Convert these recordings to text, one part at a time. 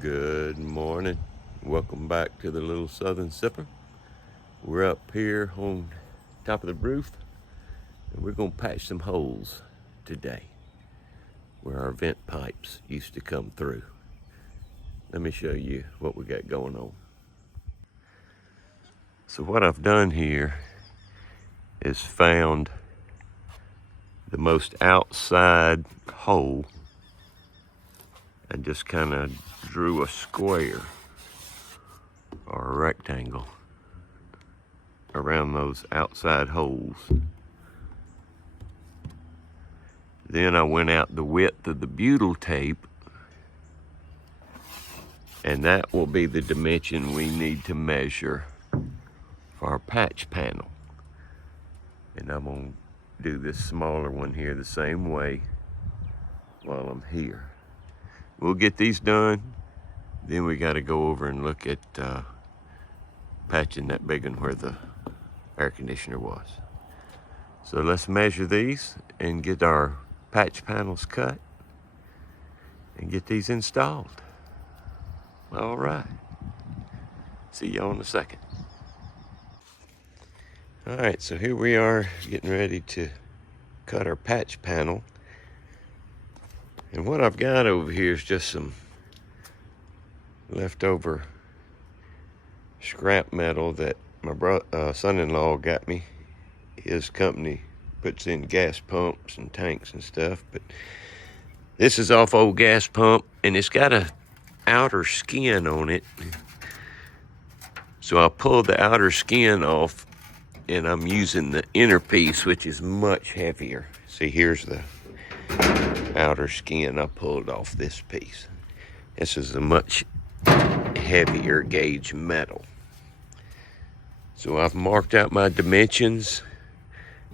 Good morning. Welcome back to the Little Southern Sipper. We're up here on top of the roof and we're going to patch some holes today where our vent pipes used to come through. Let me show you what we got going on. So what I've done here is found the most outside hole and just kind of drew a square or a rectangle around those outside holes. Then I went out the width of the butyl tape, and that will be the dimension we need to measure for our patch panel. And I'm gonna do this smaller one here the same way while I'm here. We'll get these done, then we gotta go over and look at patching that big one where the air conditioner was. So let's measure these and get our patch panels cut and get these installed. All right. See y'all in a second. All right, so here we are getting ready to cut our patch panel. And what I've got over here is just some leftover scrap metal that my son-in-law got me. His company puts in gas pumps and tanks and stuff, but this is off old gas pump and it's got a outer skin on it. So I pulled the outer skin off and I'm using the inner piece, which is much heavier. See, here's the outer skin. I pulled off this piece. This is a much heavier gauge metal. So I've marked out my dimensions,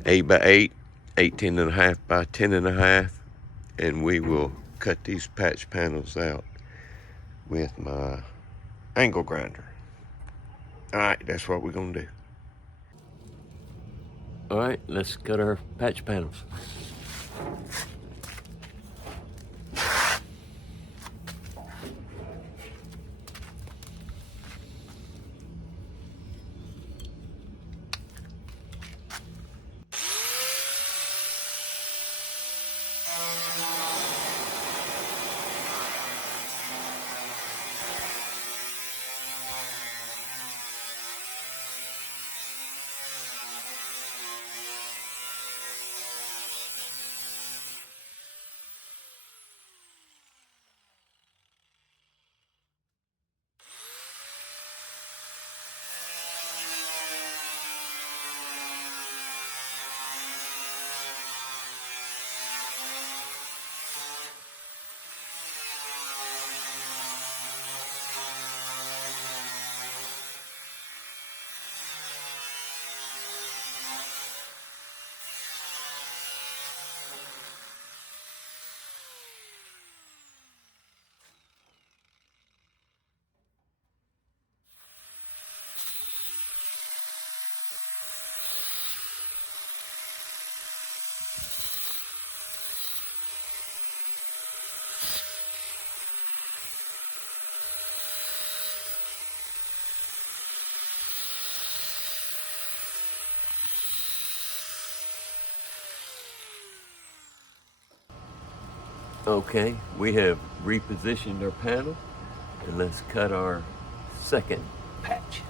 8 by 8, 18.5 by 10.5, and we will cut these patch panels out with my angle grinder. All right, that's what we're gonna do. All right, let's cut our patch panels. Okay, we have repositioned our panel, and let's cut our second patch.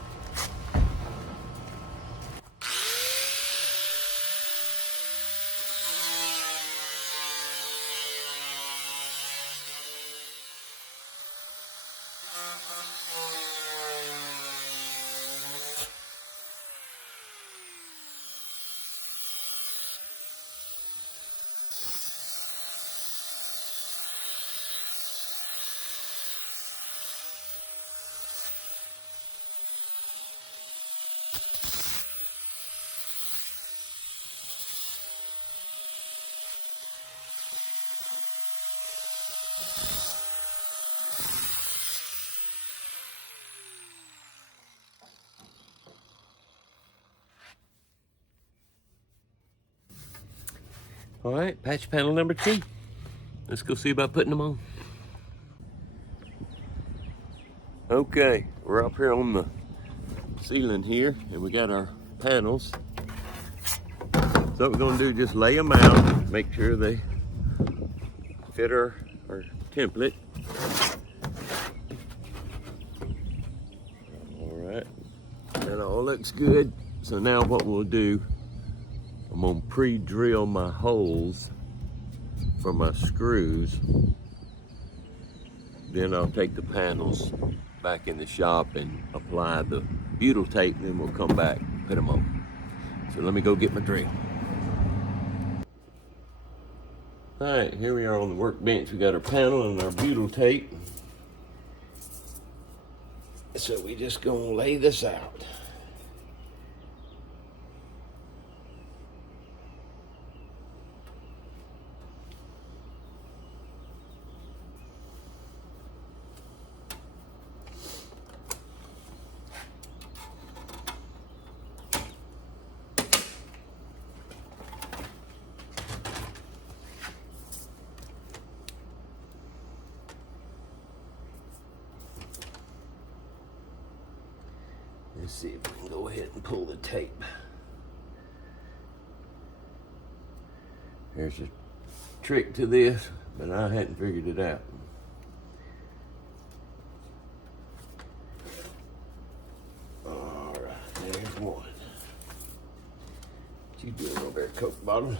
All right, patch panel number 2. Let's go see about putting them on. Okay, we're up here on the ceiling here, and we got our panels. So what we're gonna do is just lay them out, make sure they fit our template. All right, that all looks good. So now what we'll do, I'm gonna pre-drill my holes for my screws. Then I'll take the panels back in the shop and apply the butyl tape, and then we'll come back and put them on. So let me go get my drill. All right, here we are on the workbench. We got our panel and our butyl tape. So we just gonna lay this out. Let's see if we can go ahead and pull the tape. There's a trick to this, but I hadn't figured it out. All right, there's one. What you doing over there, Coke bottle?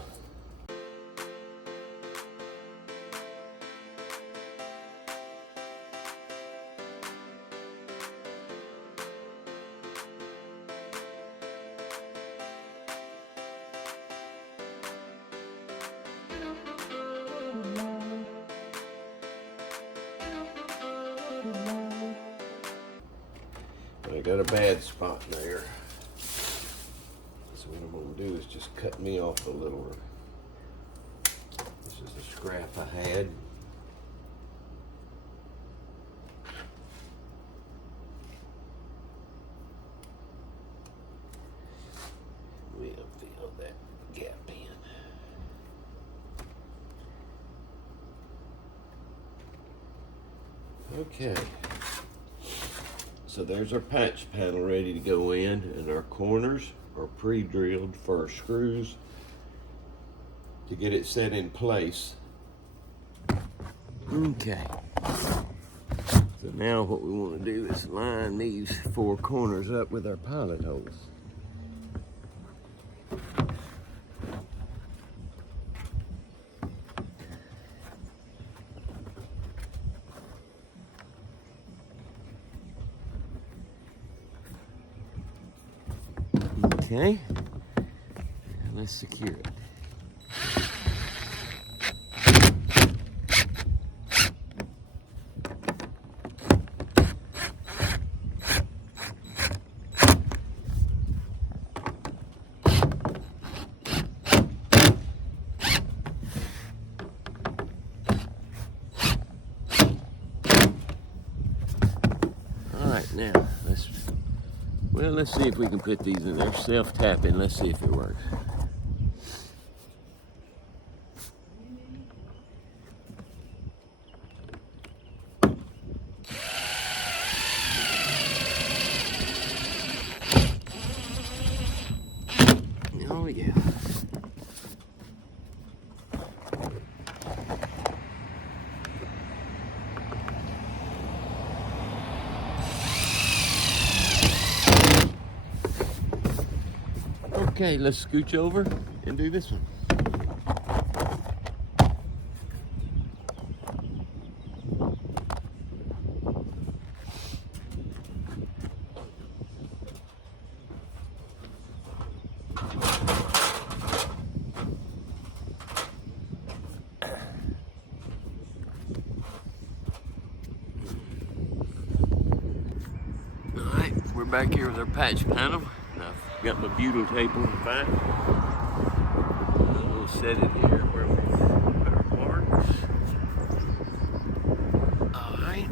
I got a bad spot there. So what I'm gonna do is just cut me off a little. This is a scrap I had. We'll fill that gap in. Okay. So there's our patch panel ready to go in, and our corners are pre-drilled for our screws to get it set in place. Okay. So now what we want to do is line these four corners up with our pilot holes. Okay, and let's secure it. All right, now let's see if we can put these in there. Self-tapping, let's see if it works. Oh yeah. Okay, let's scooch over and do this one. All right, we're back here with our patch panel. Got my butyl tape on the back. We'll set it here where we put our marks. Alright.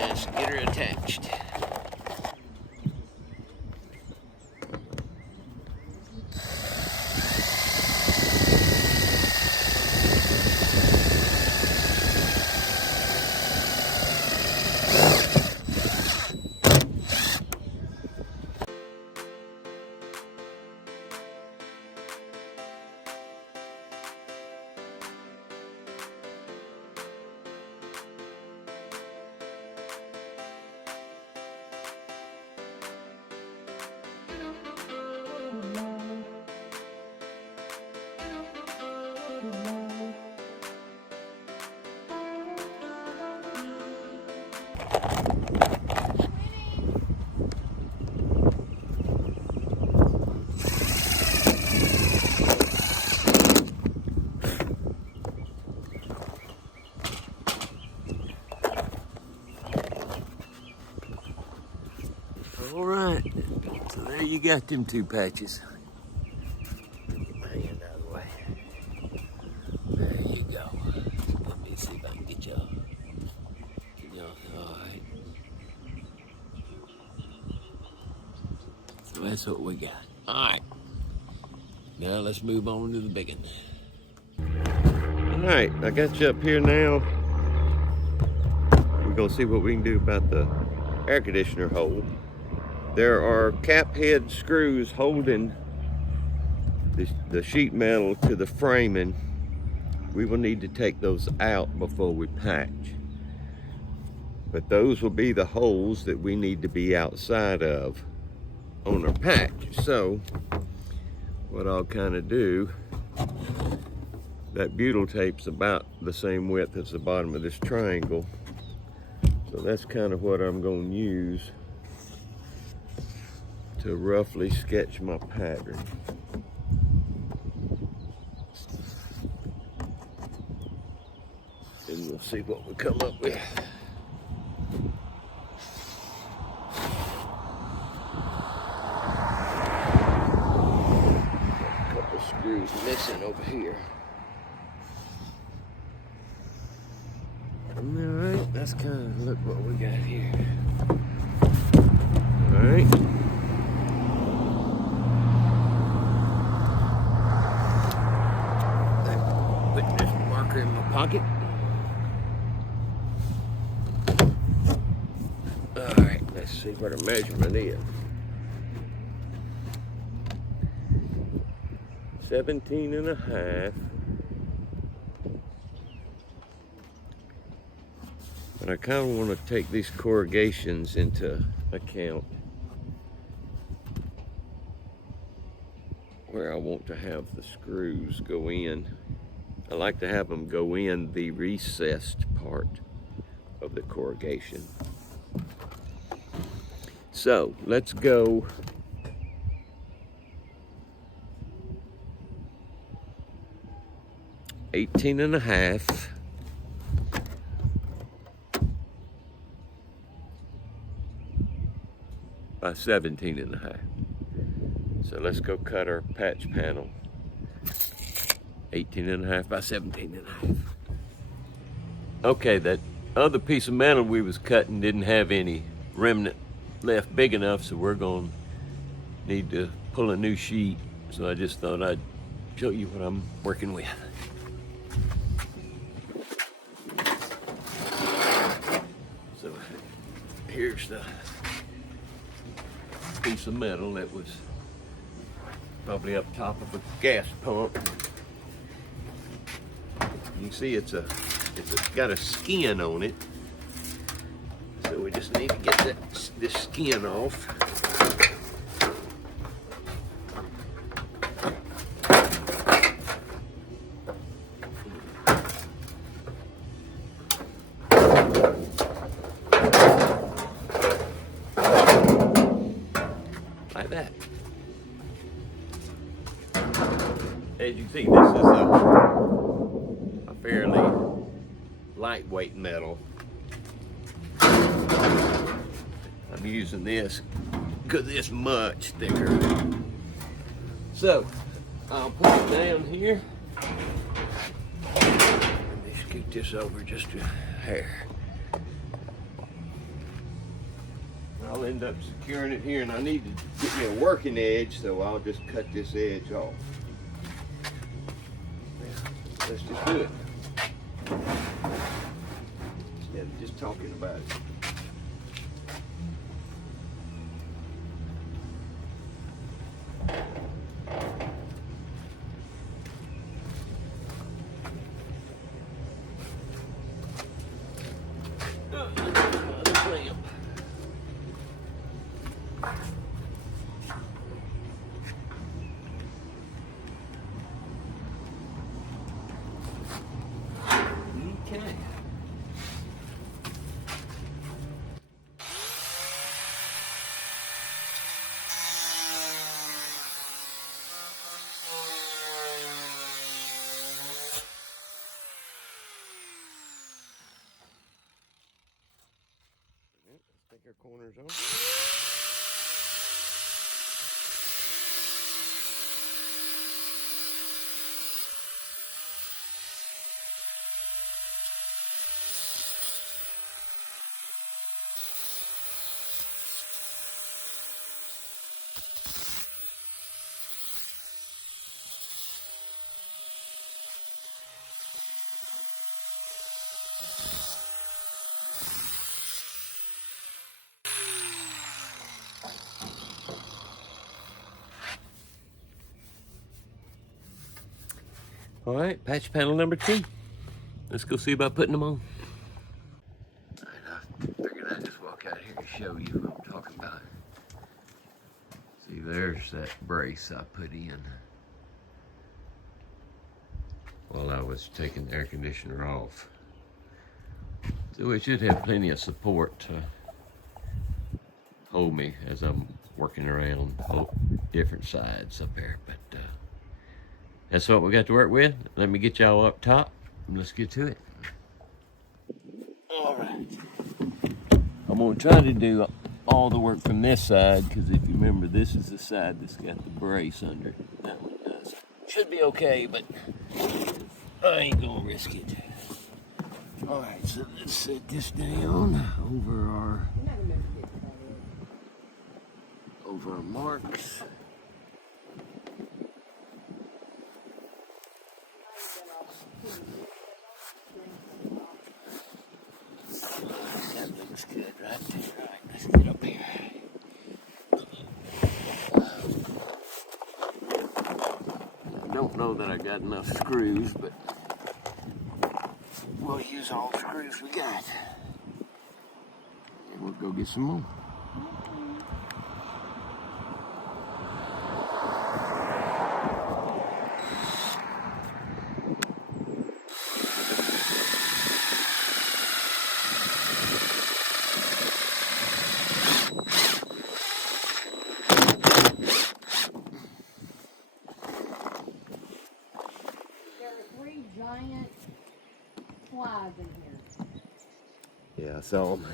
Let's get her attached. All right, so there you got them 2 patches. Get my hand out of the way. There you go. Let me see if I can get y'all. All right. So that's what we got. All right. Now let's move on to the big one. All right, I got you up here now. We're gonna see what we can do about the air conditioner hole. There are cap head screws holding the sheet metal to the framing. We will need to take those out before we patch. But those will be the holes that we need to be outside of on our patch. So what I'll kind of do, that butyl tape's about the same width as the bottom of this triangle. So that's kind of what I'm going to use to roughly sketch my pattern. And we'll see what we come up with. A couple screws missing over here. Alright, let's kind of look what we got here. Alright. Put this marker in my pocket. Alright, let's see what our measurement is. 17 and a half. But I kind of want to take these corrugations into account where I want to have the screws go in. I like to have them go in the recessed part of the corrugation. So let's go 18 and a half by 17 and a half. So let's go cut our patch panel 18 and a half by 17 and a half. Okay, that other piece of metal we was cutting didn't have any remnant left big enough, so we're gonna need to pull a new sheet. So I just thought I'd show you what I'm working with. So here's the piece of metal that was probably up top of a gas pump. You can see it's got a skin on it, so we just need to get this skin off. Like that. As you can see, this is a fairly lightweight metal. I'm using this because it's much thicker. So I'll put it down here. Let me scoot this over just a hair. I'll end up securing it here, and I need to get me a working edge, so I'll just cut this edge off. Let's just do it. Instead of just talking about it. Another clamp. Okay. Let's take our corners off. All right, patch panel number 2. Let's go see about putting them on. All right, I figured I'd just walk out here and show you what I'm talking about. See, there's that brace I put in while I was taking the air conditioner off. So it should have plenty of support to hold me as I'm working around different sides up there. But that's what we got to work with. Let me get y'all up top and let's get to it. All right. I'm gonna try to do all the work from this side, because if you remember, this is the side that's got the brace under it. That one does. Should be okay, but I ain't gonna risk it. All right, so let's set this down over our marks. That looks good right there. All right, let's get up here. I don't know that I got enough screws, but we'll use all the screws we got. And we'll go get some more. Giant flies in here. Yeah, I saw them.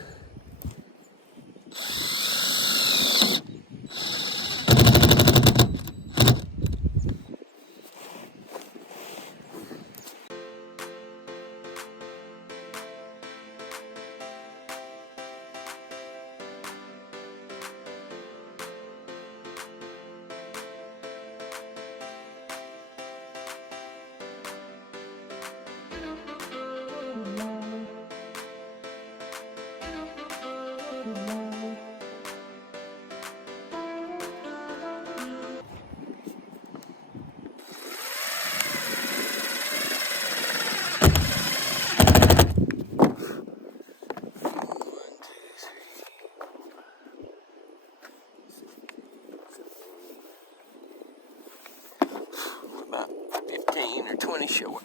About 15 or 20 short.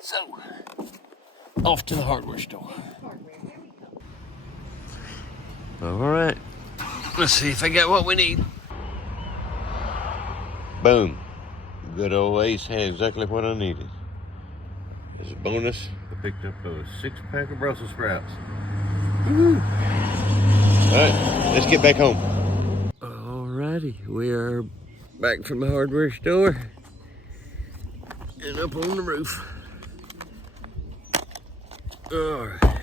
So, off to the hardware store. All right, let's see if I got what we need. Boom. Good old Ace had exactly what I needed. As a bonus, I picked up a 6-pack of Brussels sprouts. Woo. All right, let's get back home. All righty, we are back from the hardware store and up on the roof. All right,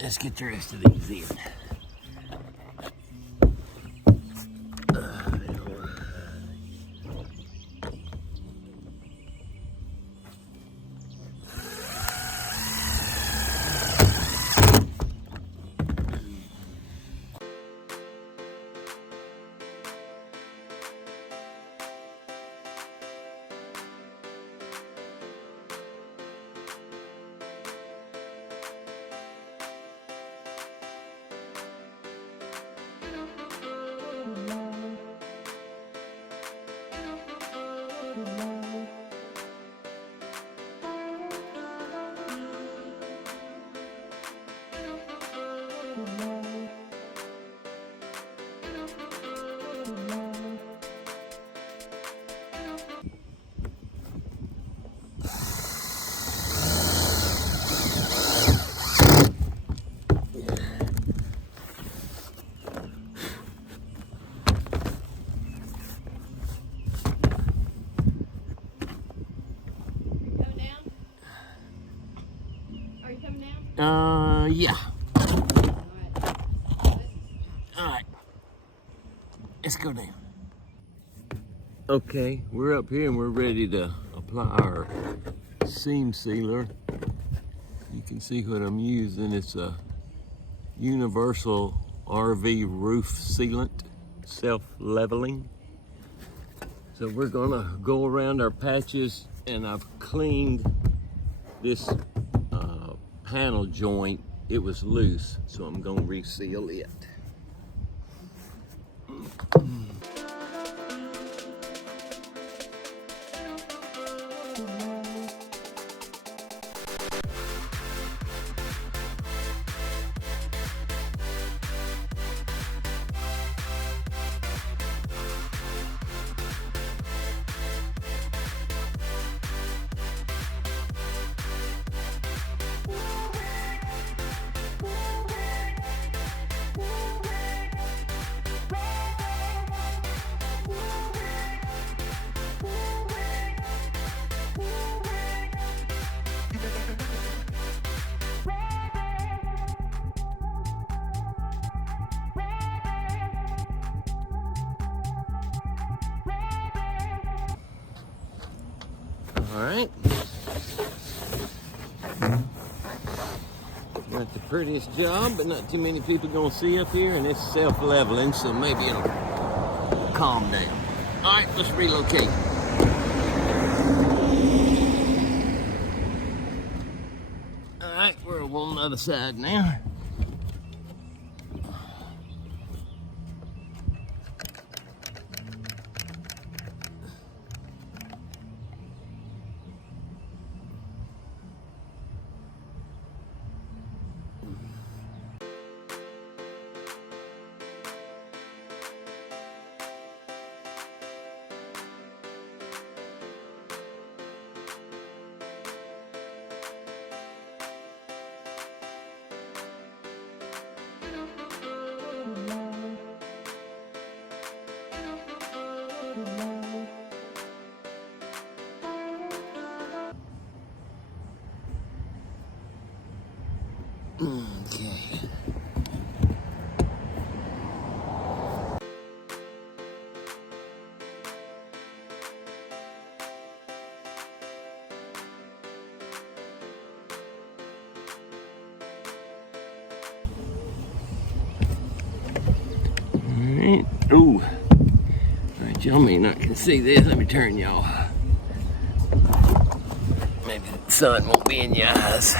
let's get the rest of these in. Yeah. All right. Let's go down. Okay, we're up here and we're ready to apply our seam sealer. You can see what I'm using. It's a universal RV roof sealant, self-leveling. So we're gonna go around our patches, and I've cleaned this panel joint. It was loose, so I'm gonna reseal it. All right. Not the prettiest job, but not too many people gonna see up here, and it's self-leveling, so maybe it'll calm down. All right, let's relocate. All right, we're on the other side now. Okay. Alright. Ooh. Alright, y'all may not can see this. Let me turn y'all. Maybe the sun won't be in your eyes.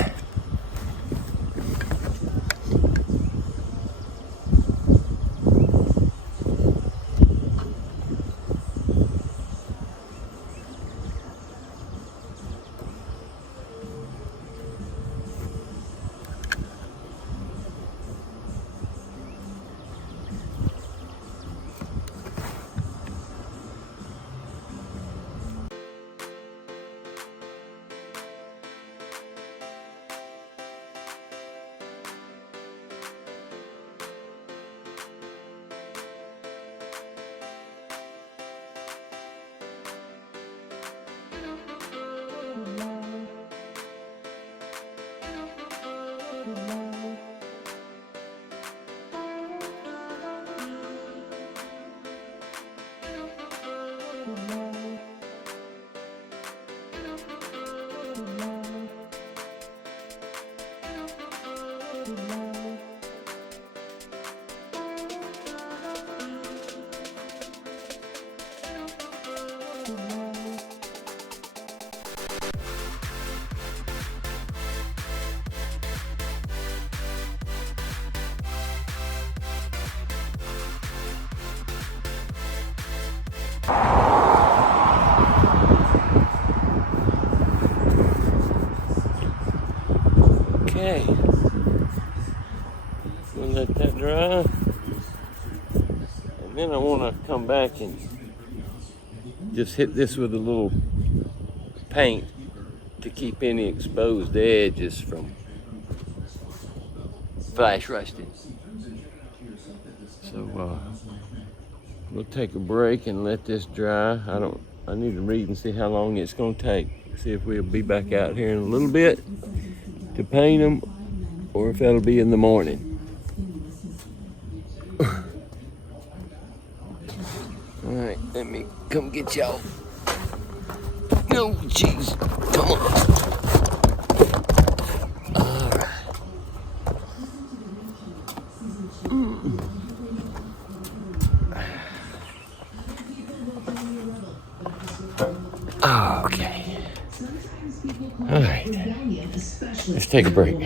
Okay, we'll let that dry, and then I want to come back and just hit this with a little paint to keep any exposed edges from flash rusting. So we'll take a break and let this dry. I need to read and see how long it's going to take. See if we'll be back out here in a little bit to paint them, or if that'll be in the morning. All right, let me come get y'all. No, jeez, come on. All right. All right. Let's take a break.